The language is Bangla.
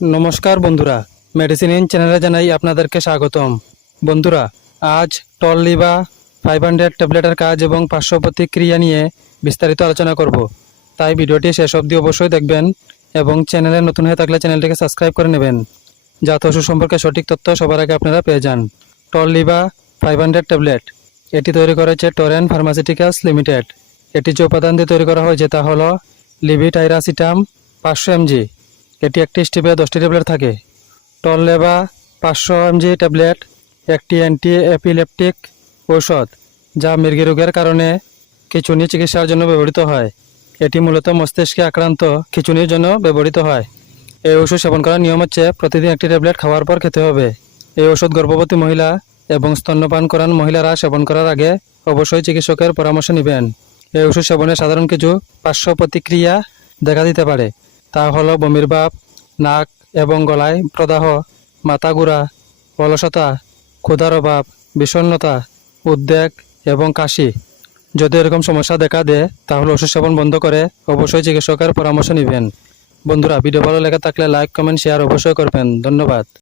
নমস্কার বন্ধুরা। মেডিসিন ইন চ্যানেলে জানাই আপনাদেরকে স্বাগতম। বন্ধুরা, আজ টল লিবা ফাইভ হান্ড্রেড ট্যাবলেটের কাজ এবং পার্শ্ব প্রতিক্রিয়া নিয়ে বিস্তারিত আলোচনা করব। তাই ভিডিওটি শেষ অবধি অবশ্যই দেখবেন এবং চ্যানেলে নতুন হয়ে থাকলে চ্যানেলটিকে সাবস্ক্রাইব করে নেবেন। যাতে ওষুধ সম্পর্কে সঠিক তথ্য সবার আগে আপনারা পেয়ে যান। টল লিবা ফাইভ হান্ড্রেড ট্যাবলেট এটি তৈরি করেছে টরেন ফার্মাসিউটিক্যালস লিমিটেড এটি যে উপাদান দিয়ে তৈরি করা হয়েছে তা হলো লিভিটাইরাসিটাম পাঁচশো এমজি। এটি একটি স্টিপে দশটি ট্যাবলেট থাকে। টললেবা পাঁচশো এমজি ট্যাবলেট, একটি অ্যান্টি এপিলেপটিক ঔষধ, যা মৃগী রোগের কারণে খিচুনি চিকিৎসার জন্য ব্যবহৃত হয়। এটি মূলত মস্তিষ্কে আক্রান্ত খিচুনির জন্য ব্যবহৃত হয়। এই ওষুধ সেবন করার নিয়ম হচ্ছে প্রতিদিন একটি ট্যাবলেট খাওয়ার পর খেতে হবে। এই ওষুধ গর্ভবতী মহিলা এবং স্তন্যপান করান মহিলারা সেবন করার আগে অবশ্যই চিকিৎসকের পরামর্শ নেবেন। এই ওষুধ সেবনে সাধারণ কিছু পার্শ্ব প্রতিক্রিয়া দেখা দিতে পারে। তা হলো বমির ভাব নাক এবং গলায় প্রদাহ, মাথা অলসতা, ক্ষুধার অভাব বিষণ্নতা উদ্বেগ এবং কাশি। যদি এরকম সমস্যা দেখা দেয়, তাহলে ওষুধ সেবন বন্ধ করে অবশ্যই চিকিৎসকের পরামর্শ নেবেন। বন্ধুরা, ভিডিও ভালো লেখা থাকলে লাইক কমেন্ট শেয়ার অবশ্যই করবেন। ধন্যবাদ।